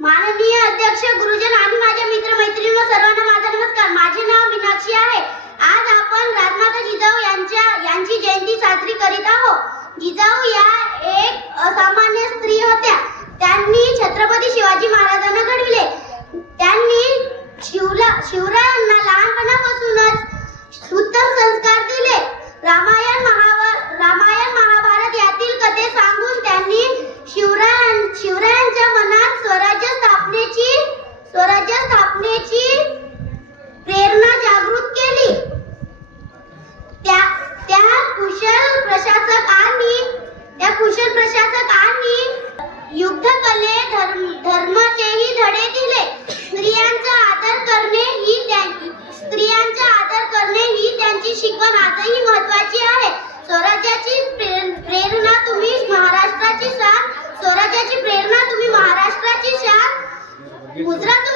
माननीय अध्यक्ष, गुरुजन आणि माझ्या मित्र मैत्रिणींनो, सर्वांना माझा नमस्कार. माझे नाव मीनाक्षी आहे. आज आपण राजमाता जिजाऊ यांची जयंती साजरी करीत आहोत. जिजाऊ या एक असामान्य स्त्री होत्या. त्यांनी छत्रपती शिवाजी महाराजांना घडविले. त्यांनी शिवरायांना लहानपणापासूनच उत्तम संस्कार दिले. रामायण महाभारत यातील कथे सांगून त्यांनी शिवरायांच्या मनात स्वराज्य स्थापनेची प्रेरणा जागृत केली. त्या कुशल प्रशासक आणि युद्धकले धर्माचेही धडे दिले. स्त्रियांचा आदर करणे ही त्यांची शिकवण आजही महत्त्वाची आहे. स्वराज्याची प्रेरणा तुम्ही महाराष्ट्राची शान. गुजरात